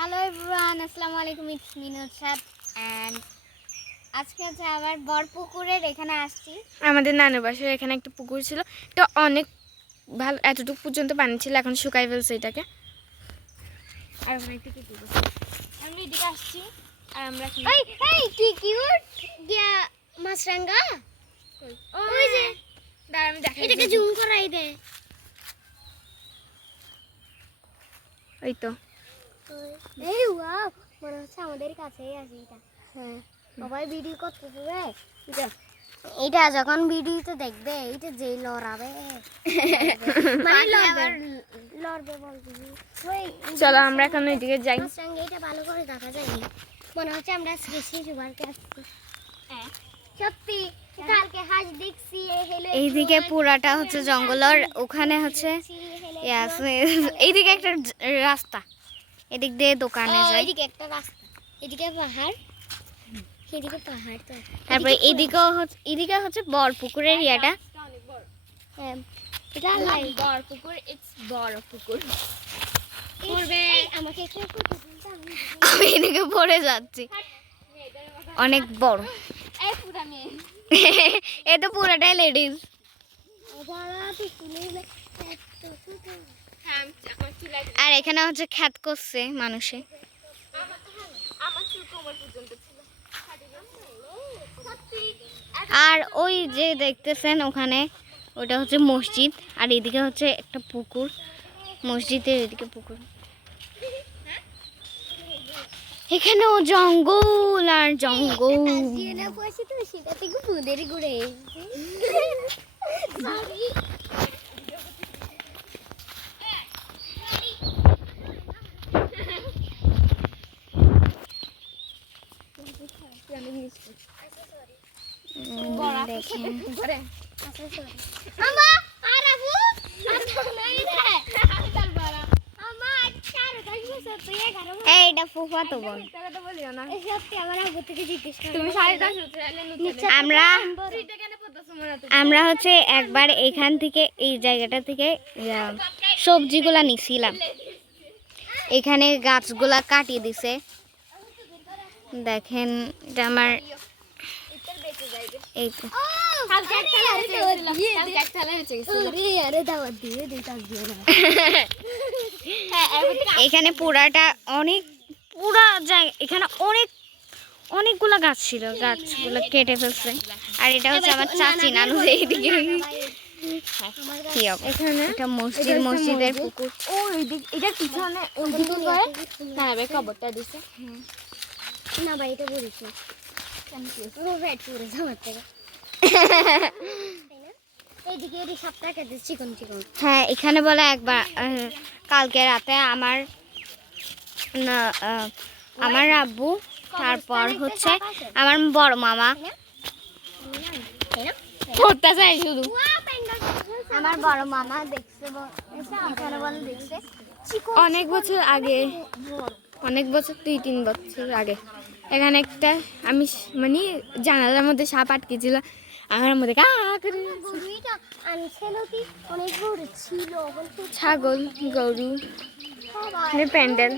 Hello everyone আসসালামু আলাইকুম it's মিনুট Saad and আজকে হচ্ছে আবার বরপুকুরের এখানে আসছি। আমাদের নানুর বাসায় এখানে একটা পুকুর ছিল এটা অনেক ভালো এতটুকু পর্যন্ত পানি ছিল এখন শুকাই ফেলছে এটাকে। আর ওখানে একটা কুকুর আছে। আমি এদিকে আসছি আর আমরা এই এই কি কিউট দিয়া মাছরাঙ্গা? ওই যে দাঁড়া আমি দেখাই এটাকে দিই। জুম করাই দে। ওই তো। এই ওয়াও মনে হচ্ছে আমাদের কাছেই আছে এটা। হ্যাঁ। সবাই ভিডিও করতেছে রে। এটা। যখন ভিডিওতে দেখবে এটা যেই লড়াবে। মানে লড়বে বলতেছি চলো আমরা এখন ওইদিকে যাই। সঙ্গে এটা ভালো করে দেখা যায়নি মনে হচ্ছে আমরা আজকে শিশুবারকে আসছি সত্যি কালকে হাঁস দেখছি এইদিকে পুরাটা হচ্ছে জঙ্গল আর ওখানে হচ্ছে এইদিকে একটা রাস্তা। এদিক দিয়ে দোকানে যাই। এদিকে একটা রাস্তা। এদিকে পাহাড়। এদিকে পাহাড় তো। তারপরে এদিকে হচ্ছে এদিকে হচ্ছে বড় পুকুরের ইয়াটা। হ্যাঁ এটা বড় পুকুর ইটস বড় পুকুর। পড়বে আমাকে একটু ফটো তুলতে আমি আমি এদিকে পড়ে যাচ্ছি। অনেক বড়। এই পুরা মেয়ে। এ তো পুরোটাই লেডিস ছোট আর এখানে হচ্ছে খ্যাত করছে মানুষে। আর ওই যে দেখতেছেন ওখানে ওটা হচ্ছে মসজিদ আর এদিকে হচ্ছে একটা পুকুর। মসজিদের এদিকে পুকুর। এখানেও জঙ্গল আর জঙ্গল। সেটা থেকে বুদের ঘুরে সরি উম, দেখেন আমা আর আবু আর তো নাই রে আমা চার দশ বছর তুই এগারো বছর এইটা ফুফা তো বোন এই সত্যি আমার আমরা হচ্ছে একবার এখান থেকে, এই জায়গাটা থেকে সবজিগুলা নিছিলাম। এখানে গাছগুলা কাটিয়ে দিছে। দেখেন, এটা আমার এই তো আরে দাওয়াত দিয়ে দিই তার দিয়ে না। এখানে পুরাটা অনেক পুরা জায়গা এখানে অনেক অনেকগুলো গাছ ছিল গাছগুলো কেটে ফেলছে। আর এটা হচ্ছে আমার চাচি নানু এইদিকে। কি এখানে এটা মসজিদ মসজিদের পুকুর। ও এইদিক এটা পিছনে ওইদিকে হ্যাঁ দিছে। না ভাই এটা বলিস হ্যাঁ এখানে বলে একবার কালকে রাতে আমার না আমার আব্বু তারপর হচ্ছে আমার বড় মামা। পড়তে চাই শুধু। আমার বড় মামা দেখছে এখানে বলে দেখছে অনেক বছর আগে। অনেক বছর দুই তিন বছর আগে। এখানে একটা আমি মানে জানালার মধ্যে সাপ আটকেছিল। আমার মধ্যে কা করে ছাগল গরু মানে প্যান্ডেল।